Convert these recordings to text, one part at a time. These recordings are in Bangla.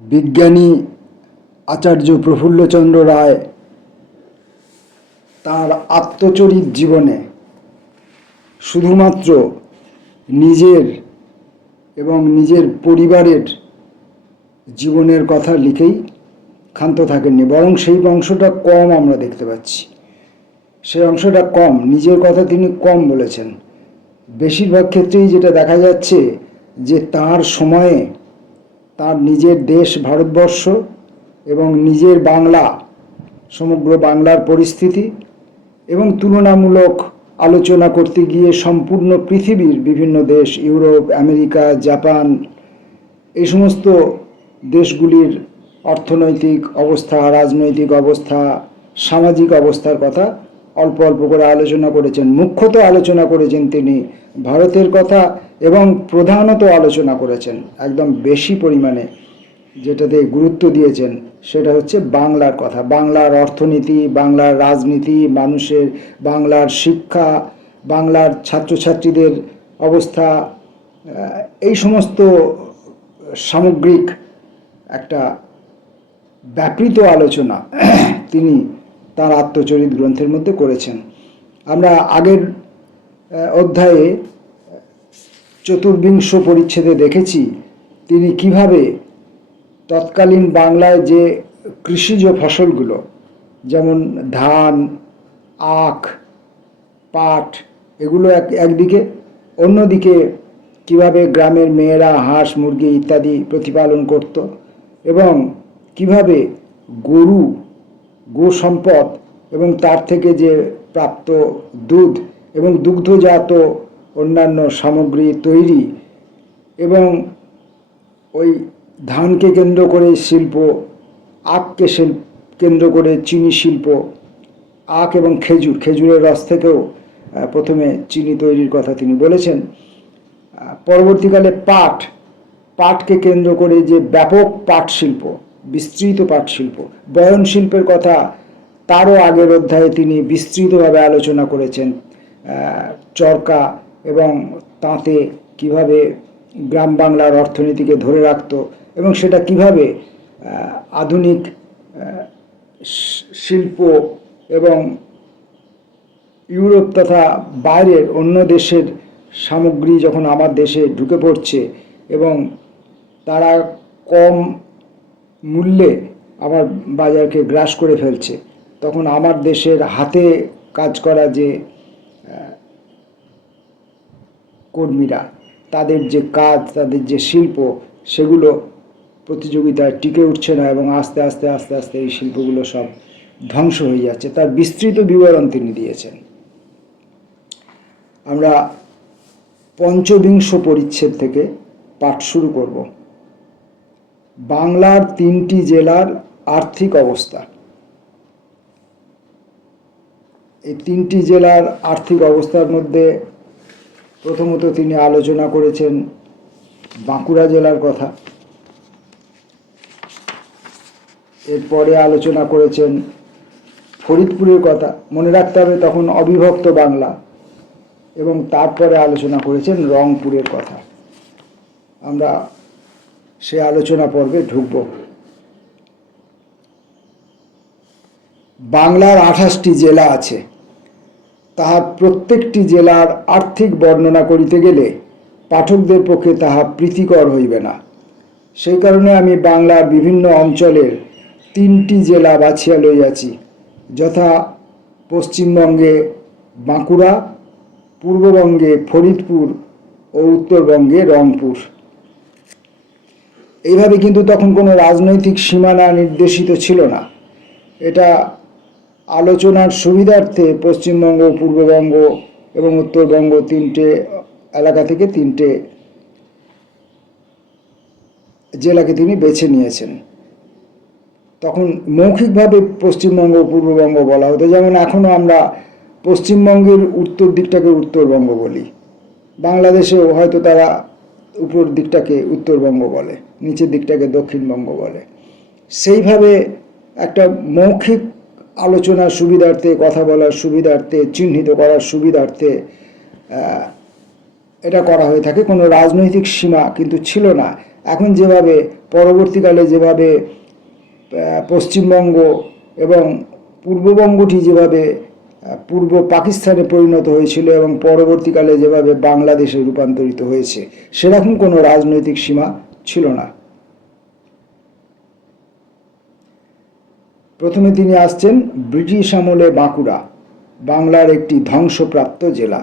বিজ্ঞানী আচার্য প্রফুল্লচন্দ্র রায় তাঁর আত্মচরিত জীবনে শুধুমাত্র নিজের এবং নিজের পরিবারের জীবনের কথা লিখেই ক্ষান্ত থাকেননি, বরং সেই অংশটা কম আমরা দেখতে পাচ্ছি। সেই অংশটা কম, নিজের কথা তিনি কম বলেছেন। বেশিরভাগ ক্ষেত্রেই যেটা দেখা যাচ্ছে যে তাঁর সময়ে তার নিজের দেশ ভারতবর্ষ এবং নিজের বাংলা, সমগ্র বাংলার পরিস্থিতি এবং তুলনামূলক আলোচনা করতে গিয়ে সম্পূর্ণ পৃথিবীর বিভিন্ন দেশ, ইউরোপ, আমেরিকা, জাপান, এই সমস্ত দেশগুলির অর্থনৈতিক অবস্থা, রাজনৈতিক অবস্থা, সামাজিক অবস্থার কথা অল্প অল্প করে আলোচনা করেছেন। মুখ্যত আলোচনা করেছেন তিনি ভারতের কথা এবং প্রধানত আলোচনা করেছেন একদম বেশি পরিমাণে, যেটাতে গুরুত্ব দিয়েছেন সেটা হচ্ছে বাংলার কথা, বাংলার অর্থনীতি, বাংলার রাজনীতি, মানুষের বাংলার শিক্ষা, বাংলার ছাত্রছাত্রীদের অবস্থা, এই সমস্ত সামগ্রিক একটা ব্যাপৃত আলোচনা তিনি তার আত্মচরিত গ্রন্থের মধ্যে করেছেন। আমরা আগের অধ্যায়ে চতুর্বিংশ পরিচ্ছেদে দেখেছি তিনি কিভাবে তৎকালীন বাংলায় যে কৃষিজ ফসলগুলো, যেমন ধান, আখ, পাট, এগুলো একদিকে, অন্যদিকে কিভাবে গ্রামের মেয়েরা হাঁস, মুরগি ইত্যাদি প্রতিপালন করত এবং কিভাবে গো সম্পদ এবং তার থেকে যে প্রাপ্ত দুধ এবং দুগ্ধজাত অন্যান্য সামগ্রী তৈরি এবং ওই ধানকে কেন্দ্র করে শিল্প, আখকে কেন্দ্র করে চিনি শিল্প, আখ এবং খেজুরের রস থেকেও প্রথমে চিনি তৈরির কথা তিনি বলেছেন। পরবর্তীকালে পাটকে কেন্দ্র করে যে ব্যাপক পাট শিল্প, বিস্তৃত পাট শিল্প, বয়ন শিল্পের কথা তারও আগের অধ্যায়ে তিনি বিস্তৃতভাবে আলোচনা করেছেন। চরকা এবং তাঁতে কিভাবে গ্রাম বাংলার অর্থনীতিকে ধরে রাখত এবং সেটা কিভাবে আধুনিক শিল্প এবং ইউরোপ তথা বাইরের অন্য দেশের সামগ্রী যখন আমার দেশে ঢুকে পড়ছে এবং তারা কম মূল্যে আমার বাজারকে গ্রাস করে ফেলছে, তখন আমার দেশের হাতে কাজ করা যে কর্মীরা, তাদের যে কাজ, তাদের যে শিল্প, সেগুলো প্রতিযোগিতায় টিকে উঠছে না এবং আস্তে আস্তে আস্তে আস্তে এই শিল্পগুলো সব ধ্বংস হয়ে যাচ্ছে। তার বিস্তৃত বিবরণ তিনি দিয়েছেন। আমরা পঞ্চবিংশ পরিচ্ছেদ থেকে পাঠ শুরু করব। বাংলার 3টি জেলার আর্থিক অবস্থা। এই 3টি জেলার আর্থিক অবস্থার মধ্যে প্রথমত তিনি আলোচনা করেছেন বাঁকুড়া জেলার কথা, এরপরে আলোচনা করেছেন ফরিদপুরের কথা, মনে রাখতে হবে তখন অবিভক্ত বাংলা, এবং তারপরে আলোচনা করেছেন রংপুরের কথা। আমরা সে আলোচনা পর্বে ঢুকব। বাংলার 28টি জেলা আছে, তাহার প্রত্যেকটি জেলার আর্থিক বর্ণনা করিতে গেলে পাঠকদের পক্ষে তাহা প্রীতিকর হইবে না। সেই কারণে আমি বাংলার বিভিন্ন অঞ্চলের 3টি জেলা বাছিয়া লইয়াছি, যথা পশ্চিমবঙ্গে বাঁকুড়া, পূর্ববঙ্গে ফরিদপুর ও উত্তরবঙ্গে রংপুর। এইভাবে কিন্তু তখন কোনো রাজনৈতিক সীমানা নির্দেশিত ছিল না। এটা আলোচনার সুবিধার্থে পশ্চিমবঙ্গ, পূর্ববঙ্গ এবং উত্তরবঙ্গ 3টে এলাকা থেকে 3টে জেলাকে তিনি বেছে নিয়েছেন। তখন মৌখিকভাবে পশ্চিমবঙ্গ, পূর্ববঙ্গ বলা হতো, যেমন এখনও আমরা পশ্চিমবঙ্গের উত্তর দিকটাকে উত্তরবঙ্গ বলি, বাংলাদেশেও হয়তো তারা উপর দিকটাকে উত্তরবঙ্গ বলে, নিচের দিকটাকে দক্ষিণবঙ্গ বলে। সেইভাবে একটা মৌখিক আলোচনার সুবিধার্থে, কথা বলার সুবিধার্থে, চিহ্নিত করার সুবিধার্থে এটা করা হয়ে থাকে। কোনো রাজনৈতিক সীমা কিন্তু ছিল না। এখন যেভাবে পরবর্তীকালে যেভাবে পশ্চিমবঙ্গ এবং পূর্ববঙ্গটি যেভাবে পূর্ব পাকিস্তানে পরিণত হয়েছিল এবং পরবর্তীকালে যেভাবে বাংলাদেশে রূপান্তরিত হয়েছে, সেরকম কোনো রাজনৈতিক সীমা ছিল না। প্রথমে তিনি আসছেন ব্রিটিশ আমলে বাঁকুড়া, বাংলার একটি ধ্বংসপ্রাপ্ত জেলা।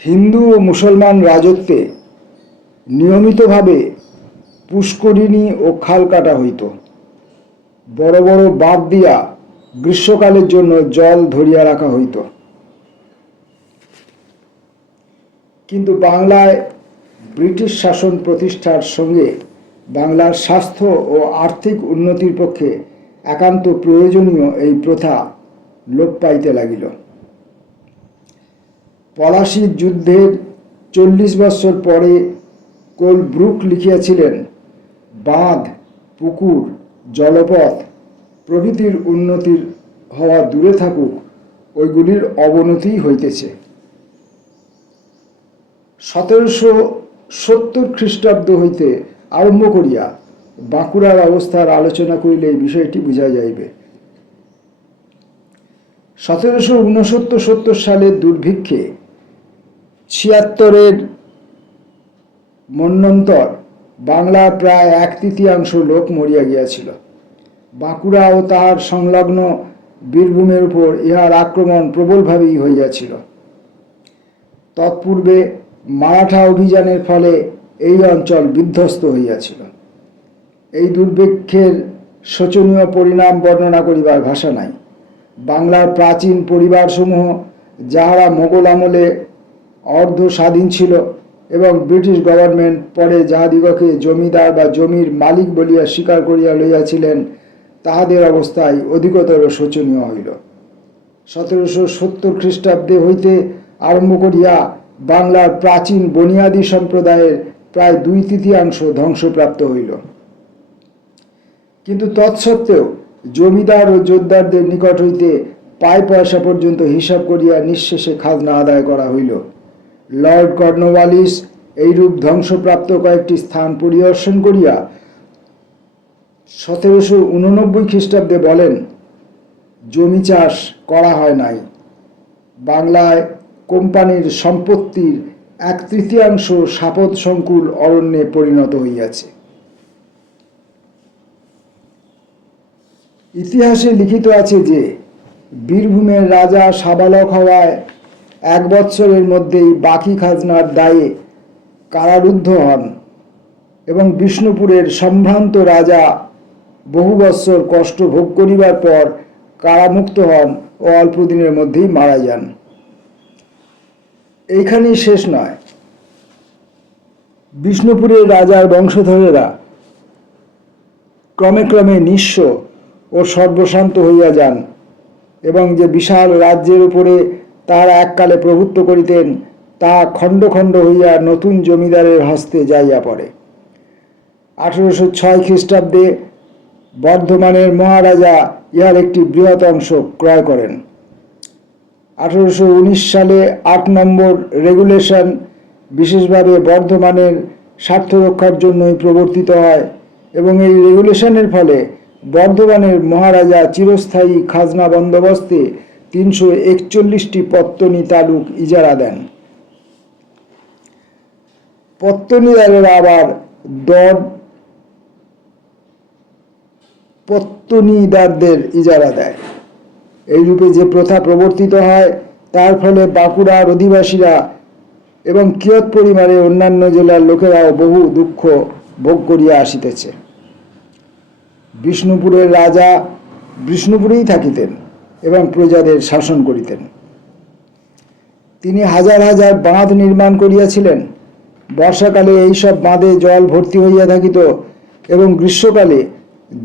হিন্দু ও মুসলমান রাজত্বে নিয়মিতভাবে পুষ্করিণী ও খাল কাটা হইত। বড় বড় বাঁধ দিয়া গ্রীষ্মকালের জন্য জল ধরিয়া রাখা হইত। কিন্তু বাংলায় ব্রিটিশ শাসন প্রতিষ্ঠার সঙ্গে বাংলার স্বাস্থ্য ও আর্থিক উন্নতির পক্ষে একান্ত প্রয়োজনীয় এই প্রথা লোপ পাইতে লাগিল। পলাশীর যুদ্ধের 40 বৎসর পরে কোলব্রুক লিখিয়াছিলেন, বাঁধ, পুকুর, জলপথ প্রভৃতির উন্নতির হওয়া দূরে থাকুক, ওইগুলির অবনতিই হইতেছে। 1770 খ্রিস্টাব্দ হইতে আরম্ভ করিয়া বাঁকুড়ার অবস্থার আলোচনা করিলে এই বিষয়টি বোঝা যাইবে। 1769-70 সালের দুর্ভিক্ষে 76-এর মন্বন্তর বাংলার প্রায় 1/3 লোক মরিয়া গিয়াছিল। বাঁকুড়া ও তাহার সংলগ্ন বীরভূমের উপর ইহার আক্রমণ প্রবলভাবেই হইয়াছিল। তৎপূর্বে মারাঠা অভিযানের ফলে এই অঞ্চল বিধ্বস্ত হইয়াছিল। এই দুর্ভিক্ষের শোচনীয় পরিণাম বর্ণনা করিবার ভাষা নাই। বাংলার প্রাচীন পরিবারসমূহ, যাহারা মোগল আমলে অর্ধ স্বাধীন ছিল এবং ব্রিটিশ গভর্নমেন্ট পরে যাহাদিগকে জমিদার বা জমির মালিক বলিয়া স্বীকার করিয়া লইয়াছিলেন, তাহাদের অবস্থায় অধিকতর শোচনীয় হইল। 1770 খ্রিস্টাব্দে হইতে আরম্ভ করিয়া বাংলার প্রাচীন বনিয়াদী সম্প্রদায়ের প্রায় 2/3 ধ্বংসপ্রাপ্ত হইল। কিন্তু তৎসত্ত্বেও জমিদার ও জোরদারদের নিকট হইতে পায় পয়সা পর্যন্ত হিসাব করিয়া নিঃশেষে খাজনা আদায় করা হইল। লর্ড কর্নওয়ালিস এইরূপ ধ্বংসপ্রাপ্ত কয়েকটি স্থান পরিদর্শন করিয়া 1789 খ্রিস্টাব্দে বলেন, জমি চাষ করা হয় নাই। বাংলায় কোম্পানির সম্পত্তির 1/3 সাপদ সংকুল অরণ্যে পরিণত হইয়াছে। ইতিহাসে লিখিত আছে যে বীরভূমের রাজা সাবালক হওয়ায় 1 বৎসরের মধ্যেই বাকি খাজনার দায়ে কারারুদ্ধ হন এবং বিষ্ণুপুরের সম্ভ্রান্ত রাজা বহু বৎসর কষ্ট ভোগ করিবার পর কারামুক্ত হন ও অল্প দিনের মধ্যেই মারা যান। এইখানেই শেষ নয়। বিষ্ণুপুরের রাজার বংশধরেরা ক্রমে ক্রমে নিঃস্ব ও সর্বশান্ত হইয়া যান এবং যে বিশাল রাজ্যের উপরে তারা এককালে প্রভুত্ব করিতেন, তা খণ্ড খণ্ড হইয়া নতুন জমিদারের হস্তে যাইয়া পড়ে। 1806 খ্রিস্টাব্দে বর্ধমানের মহারাজা ইহার একটি বৃহৎ অংশ ক্রয় করেন। 1819 সালে 8 নম্বর রেগুলেশন বিশেষভাবে বর্ধমানের স্বার্থ রক্ষার জন্যই প্রবর্তিত হয় এবং এই রেগুলেশনের ফলে বর্ধমানের মহারাজা চিরস্থায়ী খাজনা বন্দোবস্তে 341টি পত্তনি তালুক ইজারা দেন। পত্তনিদারেরা আবার পত্তনিদারদের ইজারা দেয়। এইরূপে যে প্রথা প্রবর্তিত হয়, তার ফলে বাঁকুড়ার অধিবাসীরা এবং কিয়ৎ পরিমাণে অন্যান্য জেলার লোকেরাও বহু দুঃখ ভোগ করিয়া আসিতেছে। বিষ্ণুপুরের রাজা বিষ্ণুপুরেই থাকিতেন এবং প্রজাদের শাসন করিতেন। তিনি হাজার হাজার বাঁধ নির্মাণ করিয়াছিলেন। বর্ষাকালে এইসব বাঁধে জল ভর্তি হইয়া থাকিত এবং গ্রীষ্মকালে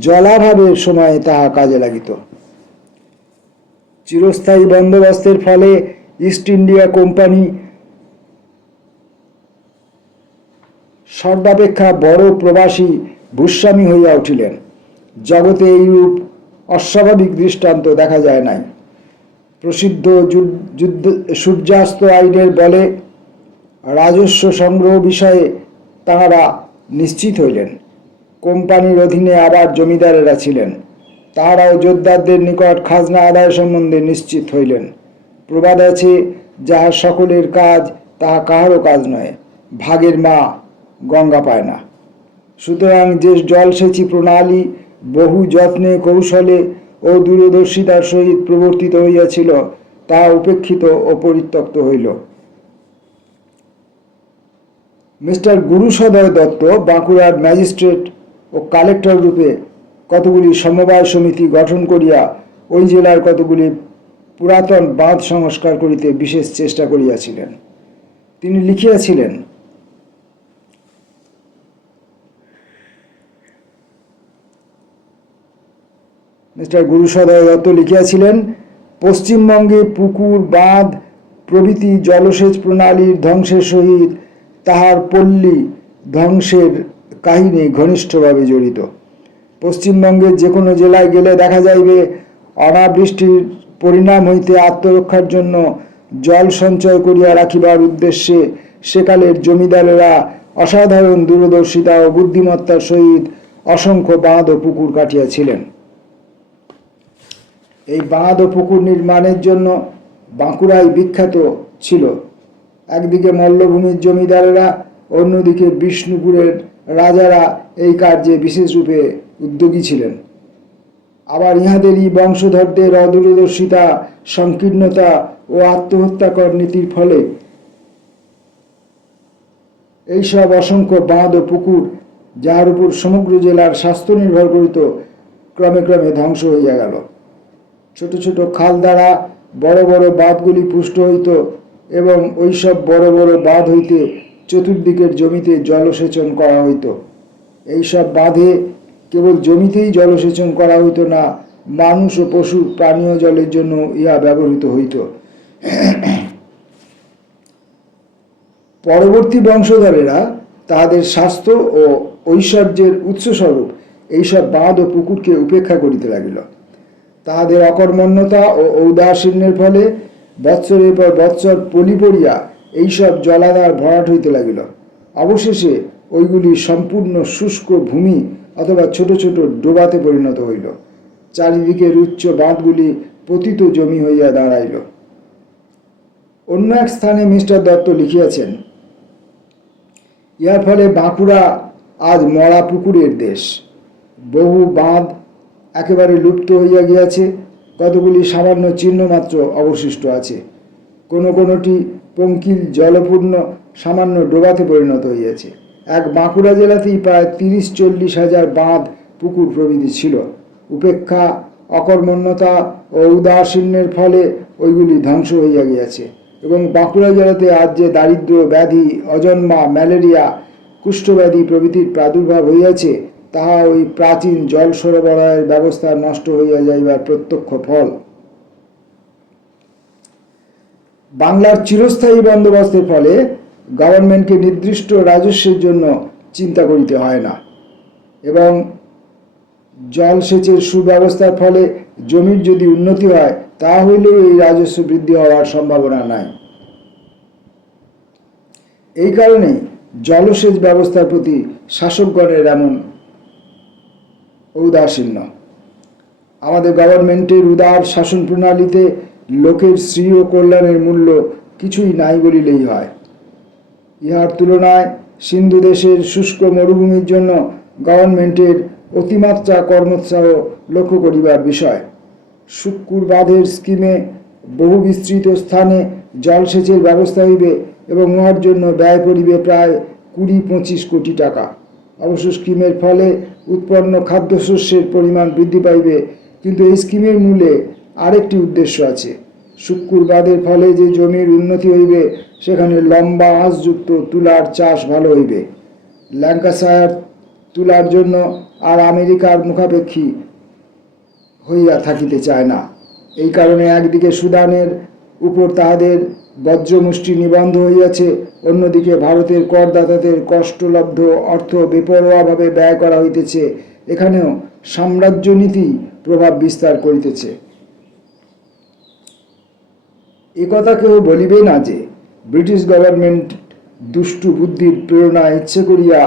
জলাভাবের সময় তাহা কাজে লাগিত। চিরস্থায়ী বন্দোবস্তের ফলে ইস্ট ইন্ডিয়া কোম্পানি সর্বাপেক্ষা বড় প্রবাসী ভূস্বামী হইয়া উঠিলেন। জগতে এইরূপ অস্বাভাবিক দৃষ্টান্ত দেখা যায় নাই। প্রসিদ্ধ যুদ্ধ সূর্যাস্ত আইনের বলে রাজস্ব সংগ্রহ বিষয়ে তাঁহারা নিশ্চিত হইলেন। কোম্পানির অধীনে আবার জমিদারেরা ছিলেন, তাহারাও যোদ্ধাদের নিকট খাজনা আদায় সম্বন্ধে নিশ্চিত হইলেন। প্রবাদ আছে, যাহা সকলের কাজ তাহা কাহারও কাজ নয়, ভাগের মা গঙ্গা পায় না। সুতরাং যে জলসেচী প্রণালী বহু যত্নে কৌশলে ও দূরদর্শিতার সহিত প্রবর্তিত হইয়াছিল, তাহা উপেক্ষিত ও পরিত্যক্ত হইল। মিস্টার গুরুসদয় দত্ত বাঁকুড়ার ম্যাজিস্ট্রেট ও কালেক্টর রূপে কতগুলি সমবায় সমিতি গঠন করিয়া ওই জেলার কতগুলি পুরাতন বাঁধ সংস্কার করিতে বিশেষ চেষ্টা করিয়াছিলেন। তিনি লিখিয়াছিলেন, মিস্টার গুরুসদয় দত্ত লিখিয়াছিলেন, পশ্চিমবঙ্গে পুকুর, বাঁধ প্রভৃতি জলসেচ প্রণালীর ধ্বংসের সহিত তাহার পল্লী ধ্বংসের কাহিনী ঘনিষ্ঠভাবে জড়িত। পশ্চিমবঙ্গের যে কোনো জেলায় গেলে দেখা যাইবে, অনাবৃষ্টির পরিণাম হইতে আত্মরক্ষার জন্য জল সঞ্চয় করিয়া রাখিবার উদ্দেশ্যে সেকালের জমিদারেরা অসাধারণ দূরদর্শিতা ও বুদ্ধিমত্তার সহিত অসংখ্য বাঁধ ও পুকুর কাটিয়াছিলেন। এই বাঁধ ও পুকুর নির্মাণের জন্য বাঁকুড়াই বিখ্যাত ছিল। একদিকে মল্লভূমির জমিদারেরা, অন্যদিকে বিষ্ণুপুরের রাজারা এই কার্যে বিশেষ রূপে উদ্যোগী ছিলেন। আবার ইহাদেরই বংশধরদের অদূরদর্শিতা, সংকীর্ণতা ও আত্মহত্যাকর নীতির ফলে এইসব অসংখ্য বাঁধ ও পুকুর, যাহার উপর সমগ্র জেলার স্বাস্থ্য নির্ভর করিত, ক্রমে ক্রমে ধ্বংস হইয়া গেল। ছোট ছোট খাল দ্বারা বড় বড় বাঁধগুলি পুষ্ট হইত এবং ওইসব বড় বড় বাঁধ হইতে চতুর্দিকের জমিতে জলসেচন করা হইত। এইসব বাঁধে কেবল জমিতেই জলসেচন করা হইত না, মানুষ ও পশু পানীয় জলের জন্য ইহা ব্যবহৃত হইত। পরবর্তী বংশধরেরা তাহাদের স্বাস্থ্য ও ঐশ্বর্যের উৎসস্বরূপ এইসব বাঁধ ও পুকুরকে উপেক্ষা করিতে লাগিল। তাহাদের অকর্মণ্যতা ও ঔদাসীন্যের ফলে বৎসরের পর বৎসর পলি পড়িয়া এইসব জলাধার ভরাট হইতে লাগিল। অবশেষে ওইগুলি সম্পূর্ণ শুষ্ক ভূমি অথবা ছোট ছোট ডোবাতে পরিণত হইল। চারিদিকের উচ্চ বাঁধগুলি পতিত জমি হইয়া দাঁড়াইল। অন্য এক স্থানে মিস্টার দত্ত লিখিয়াছেন, ইহার ফলে বাঁকুড়া আজ মরা পুকুরের দেশ। বহু বাঁধ একেবারে লুপ্ত হইয়া গিয়াছে, কতগুলি সামান্য চিহ্ন মাত্র অবশিষ্ট আছে। কোনোটি পঙ্কিল জলপূর্ণ সামান্য ডোবাতে পরিণত হইয়াছে। এক বাঁকুড়া জেলাতেই প্রায় 30-40 হাজার বাঁধ, পুকুর প্রভৃতি ছিল। উপেক্ষা, অকর্মণ্যতা ও উদাসীন্যের ফলে ওইগুলি ধ্বংস হইয়া গিয়াছে এবং বাঁকুড়া জেলাতে আজ যে দারিদ্র, ব্যাধি, অজন্মা, ম্যালেরিয়া, কুষ্ঠব্যাধি প্রভৃতির প্রাদুর্ভাব হইয়াছে, তাহা ওই প্রাচীন জল সরবরাহের ব্যবস্থা নষ্ট হইয়া যাইবার প্রত্যক্ষ ফল। বাংলার চিরস্থায়ী বন্দোবস্তের ফলে গভর্নমেন্টকে নির্দিষ্ট রাজস্বের জন্য চিন্তা করিতে হয় না এবং জলসেচের সুব্যবস্থার ফলে জমির যদি উন্নতি হয়, তা হইলেও এই রাজস্ব বৃদ্ধি হওয়ার সম্ভাবনা নাই। এই কারণে জলসেচ ব্যবস্থার প্রতি শাসকগণের এমন ঔদাসীন্য। আমাদের গভর্নমেন্টের উদার শাসন প্রণালীতে লোকের শ্রী ও কল্যাণের মূল্য কিছুই নাই বলিলেই হয়। ইহার তুলনায় সিন্ধু দেশের শুষ্ক মরুভূমির জন্য গভর্নমেন্টের অতিমাত্রা কর্মোৎসাহ লক্ষ্য করিবার বিষয়। শুক্কুর বাঁধের স্কিমে বহু বিস্তৃত স্থানে জলসেচের ব্যবস্থা হইবে এবং উহার জন্য ব্যয় করিবে প্রায় 20-25 কোটি টাকা। অবশ্য স্কিমের ফলে উৎপন্ন খাদ্যশস্যের পরিমাণ বৃদ্ধি পাইবে, কিন্তু এই স্কিমের মূলে আরেকটি উদ্দেশ্য আছে। শুক্কুর বাঁধের ফলে যে জমির উন্নতি হইবে, সেখানে লম্বা আঁশযুক্ত তুলার চাষ ভালো হইবে। ল্যাঙ্কাশায়ার তুলার জন্য আর আমেরিকার মুখাপেক্ষী হইয়া থাকিতে চায় না। এই কারণে একদিকে সুদানের উপর তাহাদের বজ্রমুষ্টি নিবন্ধ হইয়াছে, অন্যদিকে ভারতের করদাতাদের কষ্টলব্ধ অর্থ বেপরোয়াভাবে ব্যয় করা হইতেছে। এখানেও সাম্রাজ্যনীতি প্রভাব বিস্তার করিতেছে। একথা কেউ বলিবে না যে ব্রিটিশ গভর্নমেন্ট দুষ্টু বুদ্ধির প্রেরণা ইচ্ছে করিয়া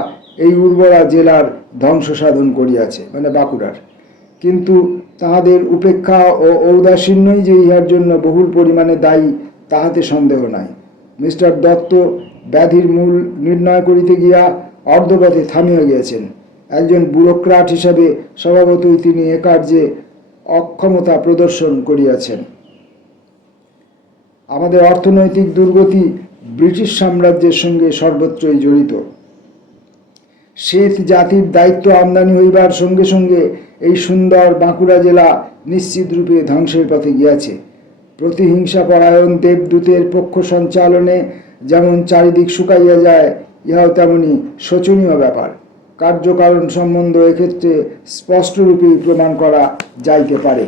এই উর্বরা জেলার ধ্বংস সাধন করিয়াছে, মানে বাঁকুড়ার। কিন্তু তাহাদের উপেক্ষা ও ঔদাসীন্যই যে ইহার জন্য বহুল পরিমাণে দায়ী, তাহাতে সন্দেহ নাই। মিস্টার দত্ত ব্যাধির মূল নির্ণয় করিতে গিয়া অর্ধপথে থামিয়া গিয়াছেন। একজন ব্যুরোক্রাট হিসাবে স্বভাবতই তিনি এ কার্যে অক্ষমতা প্রদর্শন করিয়াছেন। আমাদের অর্থনৈতিক দুর্গতি ব্রিটিশ সাম্রাজ্যের সঙ্গে সর্বত্রই জড়িত। শ্বেত জাতির দায়িত্ব আমদানি হইবার সঙ্গে সঙ্গে এই সুন্দর বাঁকুড়া জেলা নিশ্চিত রূপে ধ্বংসের পথে গিয়াছে। প্রতিহিংসা পরায়ণ দেবদূতের পক্ষ সঞ্চালনে যেমন চারিদিক শুকাইয়া যায়, ইহাও তেমনি শোচনীয় ব্যাপার। কার্যকারণ সম্বন্ধ এক্ষেত্রে স্পষ্টরূপেই প্রমাণ করা যাইতে পারে।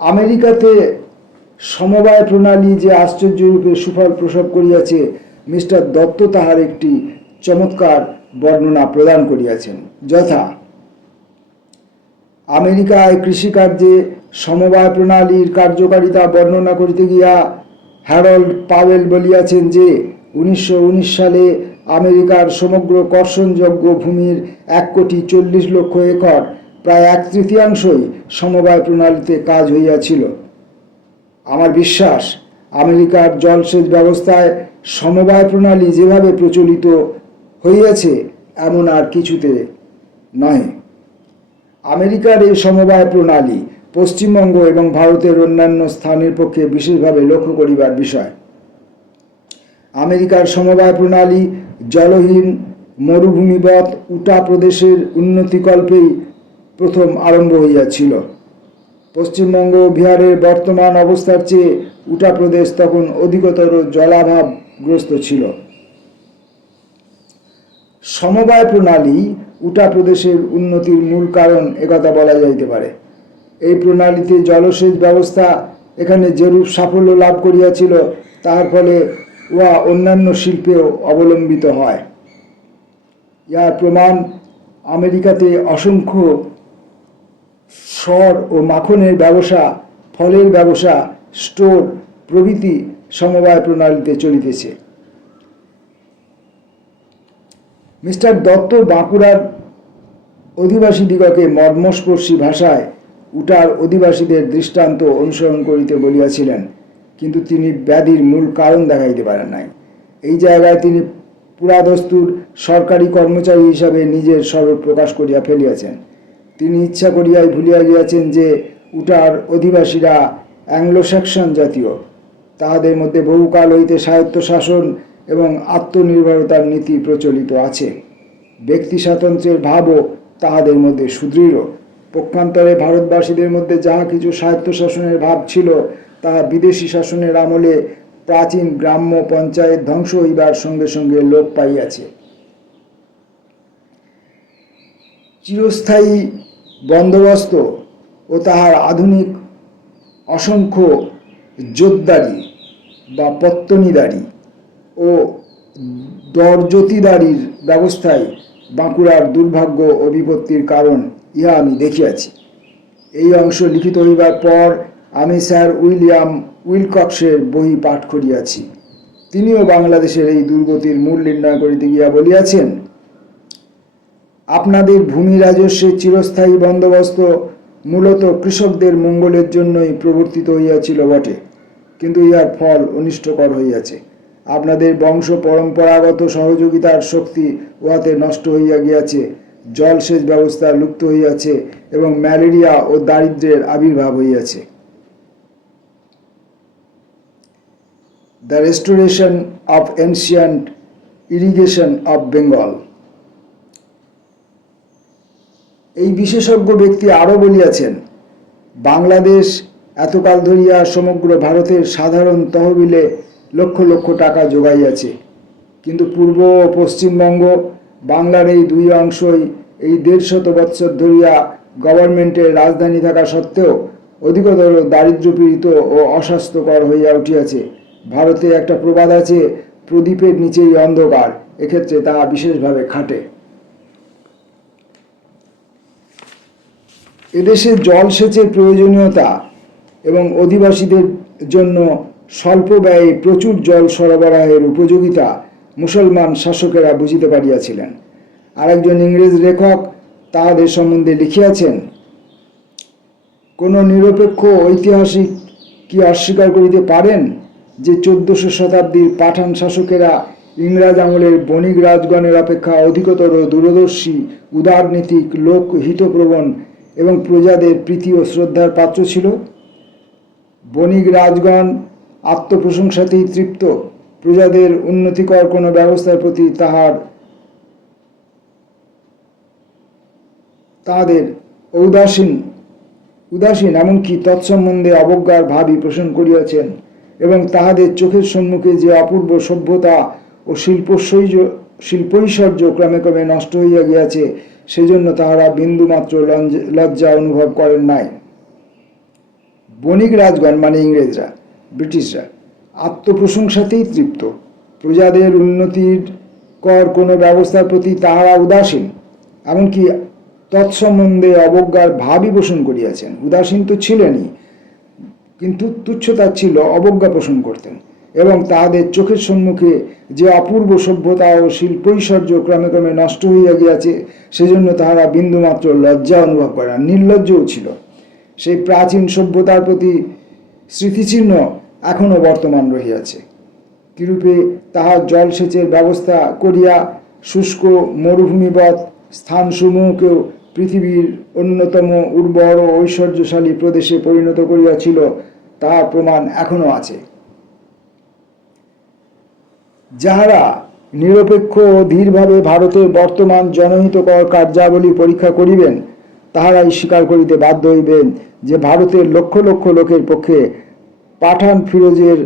আমেরিকাতে সমবায় প্রণালী যে আশ্চর্যরূপে সুফল প্রসব করিয়াছে, মিস্টার দত্ত তাহার একটি চমৎকার বর্ণনা প্রদান করিয়াছেন। যথা, আমেরিকায় কৃষিকার্যে সমবায় প্রণালীর কার্যকারিতা বর্ণনা করিতে গিয়া হ্যারল্ড পাওয়েল বলিয়াছেন যে 1919 সালে আমেরিকার সমগ্র কর্ষণযোগ্য ভূমির 1,40,00,000 একর, প্রায় 1/3 সমবায় প্রণালীতে কাজ হইয়াছিল। আমার বিশ্বাস, আমেরিকার জলসেচ ব্যবস্থায় সমবায় প্রণালী যেভাবে প্রচলিত হইয়াছে এমন আর কিছুতে নয়। আমেরিকার এই সমবায় প্রণালী পশ্চিমবঙ্গ এবং ভারতের অন্যান্য স্থানের পক্ষে বিশেষভাবে লক্ষ্য করিবার বিষয়। আমেরিকার সমবায় প্রণালী জলহীন মরুভূমিবৎ উটা প্রদেশের উন্নতিকল্পেই প্রথম আরম্ভ হইয়াছিল। পশ্চিমবঙ্গ বিহারের বর্তমান অবস্থার চেয়ে উটা প্রদেশ তখন অধিকতর জলাভাবগ্রস্ত ছিল। সমবায় প্রণালী উটা প্রদেশের উন্নতির মূল কারণ একথা বলা যাইতে পারে। এই প্রণালীতে জলসেচ ব্যবস্থা এখানে যেরূপ সাফল্য লাভ করিয়াছিল, তার ফলে উহা অন্যান্য শিল্পেও অবলম্বিত হয়। ইহার প্রমাণ আমেরিকাতে অসংখ্য সর ও মাখনের ব্যবসা, ফলের ব্যবসা, স্টোর প্রভৃতি সমবায় প্রণালীতে চলিতেছে। মিস্টার দত্ত বাঁকুড়ার অধিবাসীদিগকে মর্মস্পর্শী ভাষায় উটার অধিবাসীদের দৃষ্টান্ত অনুসরণ করিতে বলিয়াছিলেন, কিন্তু তিনি ব্যাধির মূল কারণ দেখাইতে পারেন নাই। এই জায়গায় তিনি পুরাদস্তুর সরকারি কর্মচারী হিসাবে নিজের স্বরূপ প্রকাশ করিয়া ফেলিয়াছেন। তিনি ইচ্ছা করিয়াই ভুলিয়া গিয়াছেন যে উটার অধিবাসীরা অ্যাংলো স্যাক্সন জাতীয়। তাহাদের মধ্যে বহুকাল হইতে স্বায়ত্তশাসন এবং আত্মনির্ভরতার নীতি প্রচলিত আছে। ব্যক্তি স্বাতন্ত্র্যের ভাবও তাহাদের মধ্যে সুদৃঢ়। পক্ষান্তরে ভারতবাসীদের মধ্যে যাহা কিছু স্বায়ত্তশাসনের ভাব ছিল, তাহা বিদেশি শাসনের আমলে প্রাচীন গ্রাম্য পঞ্চায়েত ধ্বংস হইবার সঙ্গে সঙ্গে লোপ পাইয়াছে। চিরস্থায়ী বন্দোবস্ত ও তাহার আধুনিক অসংখ্য জোতদারি বা পত্তনিদারি ও দরজতিদারির ব্যবস্থায় বাঁকুড়ার দুর্ভাগ্য ও বিপত্তির কারণ ইহা আমি দেখিয়াছি। এই অংশ লিখিত হইবার পর আমি স্যার উইলিয়াম উইলকক্সের বই পাঠ করিয়াছি। তিনিও বাংলাদেশের এই দুর্গতির মূল নির্ণয় করিতে গিয়া বলিয়াছেন, আপনাদের ভূমি রাজস্বের চিরস্থায়ী বন্দোবস্ত মূলত কৃষকদের মঙ্গলের জন্যই প্রবর্তিত হইয়াছিল বটে, কিন্তু ইহার ফল অনিষ্টকর হইয়াছে। আপনাদের বংশ পরম্পরাগত সহযোগিতার শক্তি উহাতে নষ্ট হইয়া গিয়াছে, জলসেচ ব্যবস্থা লুপ্ত হইয়াছে এবং ম্যালেরিয়া ও দারিদ্র্যের আবির্ভাব হইয়াছে। The restoration of ancient irrigation of Bengal. এই বিশেষজ্ঞ ব্যক্তি আরও বলিয়াছেন, বাংলাদেশ এতকাল ধরিয়া সমগ্র ভারতের সাধারণ তহবিলে লক্ষ লক্ষ টাকা যোগাইয়াছে, কিন্তু পূর্ব ও পশ্চিমবঙ্গ, বাংলার এই দুই অংশই এই 150 বৎসর ধরিয়া গভর্নমেন্টের রাজধানী থাকা সত্ত্বেও অধিকতর দারিদ্র্যপীড়িত ও অস্বাস্থ্যকর হইয়া উঠিয়াছে। ভারতে একটা প্রবাদ আছে, প্রদীপের নিচেই অন্ধকার। এক্ষেত্রে তাহা বিশেষভাবে খাটে। এদেশে জলসেচের প্রয়োজনীয়তা এবং অধিবাসীদের জন্য স্বল্প ব্যয়ে প্রচুর জল সরবরাহের উপযোগিতা মুসলমান শাসকেরা বুঝিতে পারিয়াছিলেন। আরেকজন ইংরেজ লেখক তাহাদের সম্বন্ধে লিখিয়াছেন, কোন নিরপেক্ষ ঐতিহাসিক কি অস্বীকার করিতে পারেন যে 1400 শতাব্দীর পাঠান শাসকেরা ইংরাজ আমলের বণিক রাজগণের অপেক্ষা অধিকতর দূরদর্শী, উদারনীতিক, লোকহিতপ্রবণ এবং প্রজাদের প্রীতি ও শ্রদ্ধার পাত্র ছিল? বণিক রাজগণ আত্মপ্রশংসাতেই তৃপ্ত, প্রজাদের উন্নতিকর কোনো ব্যবস্থার প্রতি তাহাদের উদাসীন এমনকি তৎসম্বন্ধে অবজ্ঞার ভাবই পোষণ করিয়াছেন, এবং তাহাদের চোখের সম্মুখে যে অপূর্ব সভ্যতা ও শিল্পৈশ্বর্য ক্রমে ক্রমে নষ্ট হইয়া গিয়াছে, সেজন্য তাহারা বিন্দুমাত্র লজ্জা অনুভব করেন নাই। বণিক রাজগণ মানে ইংরেজরা, ব্রিটিশরা আত্মপ্রশংসাতেই তৃপ্ত, প্রজাদের উন্নতির কর কোনো ব্যবস্থার প্রতি তাহারা উদাসীন, এমনকি তৎসম্বন্ধে অবজ্ঞার ভাবই পোষণ করিয়াছেন। উদাসীন তো ছিলেনই, কিন্তু তুচ্ছতাচ্ছিল্য অবজ্ঞা পোষণ করতেন, এবং তাহাদের চোখের সম্মুখে যে অপূর্ব সভ্যতা ও শিল্পৈশ্বর্য ক্রমে ক্রমে নষ্ট হইয়া গিয়াছে, সেজন্য তাহারা বিন্দুমাত্র লজ্জা অনুভব করে না, নির্লজ্জও ছিল। সেই প্রাচীন সভ্যতার প্রতি স্মৃতিচিহ্ন এখনও বর্তমান রহিয়াছে। কিরূপে তাহার জলসেচের ব্যবস্থা করিয়া শুষ্ক মরুভূমিবৎ স্থানসমূহকেও পৃথিবীর অন্যতম উর্বর ও ঐশ্বর্যশালী প্রদেশে পরিণত করিয়াছিল, তাহার প্রমাণ এখনও আছে। যাহারা নিরপেক্ষ ও ধীরভাবে ভারতের বর্তমান জনহিতকর কার্যাবলী পরীক্ষা করিবেন, তাহারাই স্বীকার করিতে বাধ্য হইবেন যে ভারতের লক্ষ লক্ষ লোকের পক্ষে পাঠান ফিরোজের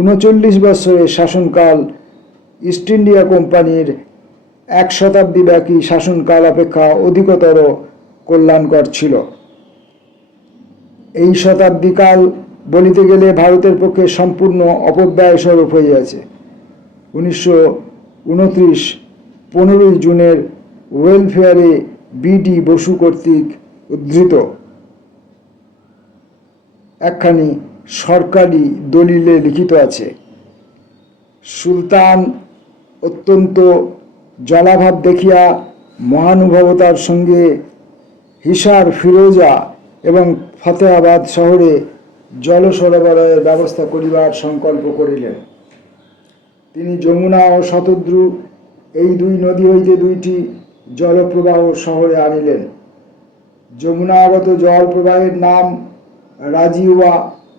39 বৎসরের শাসনকাল ইস্ট ইন্ডিয়া কোম্পানির 1 শতাব্দী ব্যাপী শাসনকাল অপেক্ষা অধিকতর কল্যাণকর ছিল। এই শতাব্দীকাল বলিতে গেলে ভারতের পক্ষে সম্পূর্ণ অপব্যয় স্বরূপ হইয়াছে। 1929 15 জুনের ওয়েলফেয়ারে বিডি বসু কর্তৃক উদ্ধৃত একখানি সরকারি দলিলে লিখিত আছে, সুলতান অত্যন্ত জলাভাব দেখিয়া মহানুভবতার সঙ্গে হিসার, ফিরোজা এবং ফতেহাবাদ শহরে জল সরবরাহের ব্যবস্থা করিবার সংকল্প করিলেন। তিনি যমুনা ও শতদ্রু এই দুই নদী হইতে 2টি জলপ্রবাহ শহরে আনিলেন। যমুনাগত জল প্রবাহের নাম রাজিওয়া,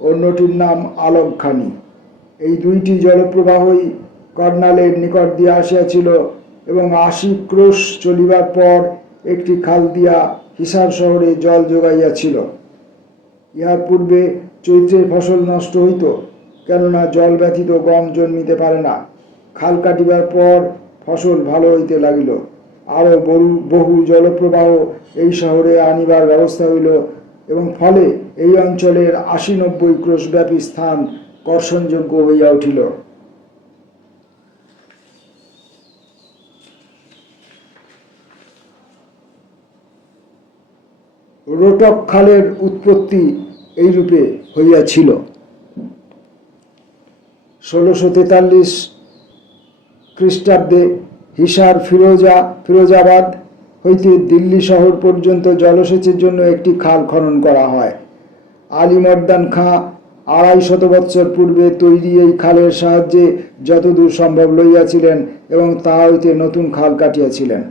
অন্যটির নাম আলমখানি। এই 2টি জলপ্রবাহই কর্নালের নিকট দিয়ে আসিয়াছিল এবং 80 ক্রোশ চলিবার পর একটি খাল দিয়া হিসার শহরে জল যোগাইয়াছিল। ইহার পূর্বে চৈত্রের ফসল নষ্ট হইত, কেননা জল ব্যতীত গম জন্মিতে পারে না। খাল কাটিবার পর ফসল ভালো হইতে লাগিল। আরও বহু জলপ্রবাহ এই শহরে আনিবার ব্যবস্থা হইল, এবং ফলে এই অঞ্চলের 80-90 ক্রোশব্যাপী স্থান কর্ষণযোগ্য হইয়া উঠিল। রোটক খালের উৎপত্তি এইরূপে হইয়াছিল। 1643 খ্রিস্টাব্দে হিসার ফিরোজাবাদ হইতে দিল্লি শহর পর্যন্ত জলসেচের জন্য একটি খাল খনন করা হয়। আলিমর্দান খাঁ 250 বৎসর পূর্বে তৈরি এই খালের সাহায্যে যতদূর সম্ভব লইয়াছিলেন এবং তাহা হইতে নতুন খাল কাটিয়াছিলেন।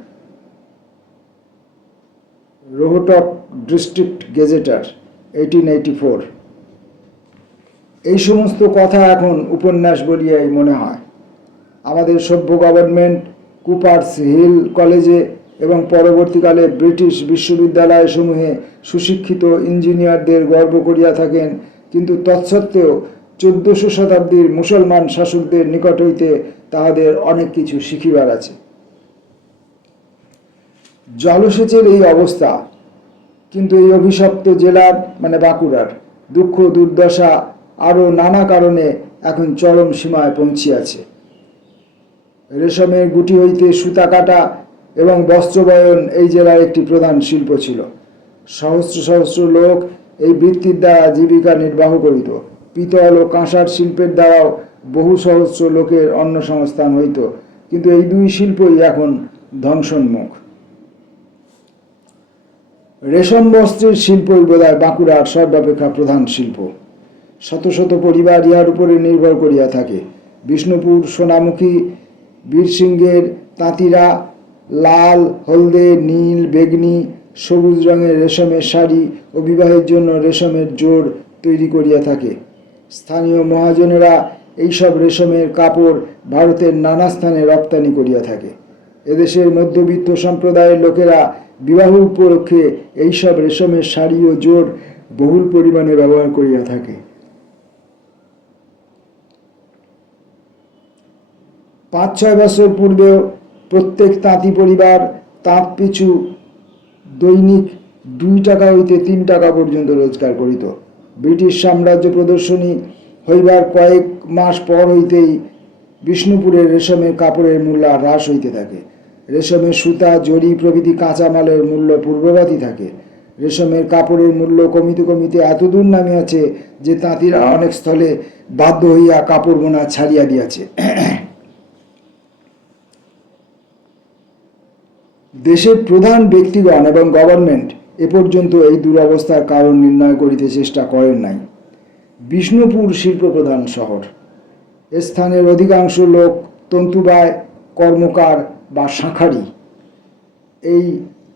রোহটক ডিস্ট্রিক্ট গেজেটার 1884। এই সমস্ত কথা এখন উপন্যাস বলিয়াই মনে হয়। আমাদের সভ্য গভর্নমেন্ট কুপার্স হিল কলেজে এবং পরবর্তীকালে ব্রিটিশ বিশ্ববিদ্যালয়সমূহে সুশিক্ষিত ইঞ্জিনিয়ারদের গর্ব করিয়া থাকেন, কিন্তু তৎসত্ত্বেও 1400 শতাব্দীর মুসলমান শাসকদের নিকট হইতে তাহাদের অনেক কিছু শিখিবার আছে। জলসেচের এই অবস্থা, কিন্তু এই অভিশপ্ত জেলার মানে বাঁকুড়ার দুঃখ দুর্দশা আরও নানা কারণে এখন চরম সীমায় পৌঁছিয়াছে। রেশমের গুটি হইতে সুতা কাটা এবং বস্ত্রবয়ন এই জেলার একটি প্রধান শিল্প ছিল। সহস্র সহস্র লোক এই বৃত্তির দ্বারা জীবিকা নির্বাহ করিত। পিতল ও কাঁসার শিল্পের দ্বারাও বহু সহস্র লোকের অন্নসংস্থান হইত, কিন্তু এই দুই শিল্পই এখন ধ্বংসোন্মুখ। রেশম বস্ত্রের শিল্পই বোধহয় বাঁকুড়ার সর্বাপেক্ষা প্রধান শিল্প। শত শত পরিবার ইহার উপরে নির্ভর করিয়া থাকে। বিষ্ণুপুর, সোনামুখী, বীরসিংহের তাঁতিরা লাল, হলদে, নীল, বেগনি, সবুজ রঙের রেশমের শাড়ি ও বিবাহের জন্য রেশমের জোড় তৈরি করিয়া থাকে। স্থানীয় মহাজনেরা এইসব রেশমের কাপড় ভারতের নানা স্থানে রপ্তানি করিয়া থাকে। এদেশের মধ্যবিত্ত সম্প্রদায়ের লোকেরা বিবাহ উপলক্ষে এইসব রেশমের শাড়ি ও জোড় বহুল পরিমাণে ব্যবহার করিয়া থাকে। 5-6 বছর পূর্বেও প্রত্যেক তাঁতি পরিবার তাঁত পিছু দৈনিক 2 টাকা হইতে 3 টাকা পর্যন্ত রোজগার করিত। ব্রিটিশ সাম্রাজ্য প্রদর্শনী হইবার কয়েক মাস পর হইতেই বিষ্ণুপুরের রেশমের কাপড়ের মূল্য হ্রাস হইতে থাকে। রেশমের সুতা, জরি প্রভৃতি কাঁচামালের মূল্য পূর্ববৎই থাকে। রেশমের কাপড়ের মূল্য কমিতে কমিতে এতদূর নামিয়াছে যে তাঁতিরা অনেক স্থলে বাধ্য হইয়া কাপড় বোনা ছাড়িয়া দিয়াছে। দেশের প্রধান ব্যক্তিগণ এবং গভর্নমেন্ট এ পর্যন্ত এই দুরবস্থার কারণ নির্ণয় করিতে চেষ্টা করেন নাই। বিষ্ণুপুর শিল্পপ্রধান শহর। স্থানের অধিকাংশ লোক তন্তুবায়, কর্মকার বা শাঁখারি। এই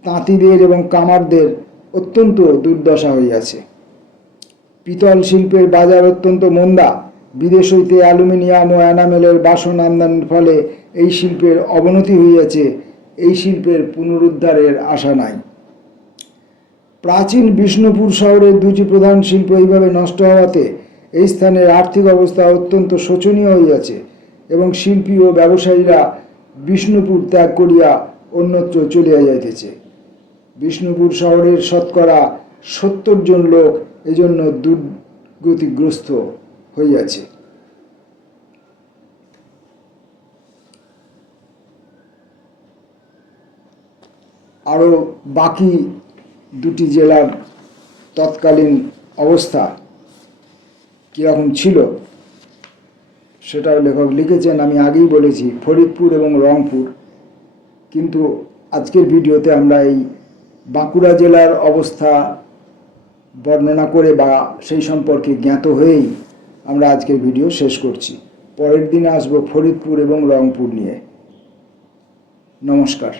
তাঁতিদের এবং কামারদের অত্যন্ত দুর্দশা হইয়াছে। পিতল শিল্পের বাজার অত্যন্ত মন্দা। বিদেশ হইতে অ্যালুমিনিয়াম ও এনামেলের বাসন আমদানির ফলে এই শিল্পের অবনতি হইয়াছে। এই শিল্পের পুনরুদ্ধারের আশা নাই। প্রাচীন বিষ্ণুপুর শহরের দুটি প্রধান শিল্প এইভাবে নষ্ট হওয়াতে এই স্থানের আর্থিক অবস্থা অত্যন্ত শোচনীয় হইয়াছে এবং শিল্পী ও ব্যবসায়ীরা বিষ্ণুপুর ত্যাগ করিয়া অন্যত্র চলিয়া যাইতেছে। বিষ্ণুপুর শহরের শতকরা 70 জন লোক এজন্য দুর্গতিগ্রস্ত হইয়াছে। আরও বাকি দুটি জেলার তৎকালীন অবস্থা কীরকম ছিল সেটাও লেখক লিখেছেন। আমি আগেই বলেছি ফরিদপুর এবং রংপুর, কিন্তু আজকের ভিডিওতে আমরা এই বাঁকুড়া জেলার অবস্থা বর্ণনা করে বা সেই সম্পর্কে জ্ঞাত হয়েই আমরা আজকের ভিডিও শেষ করছি। পরের দিনে আসবো ফরিদপুর এবং রংপুর নিয়ে। নমস্কার।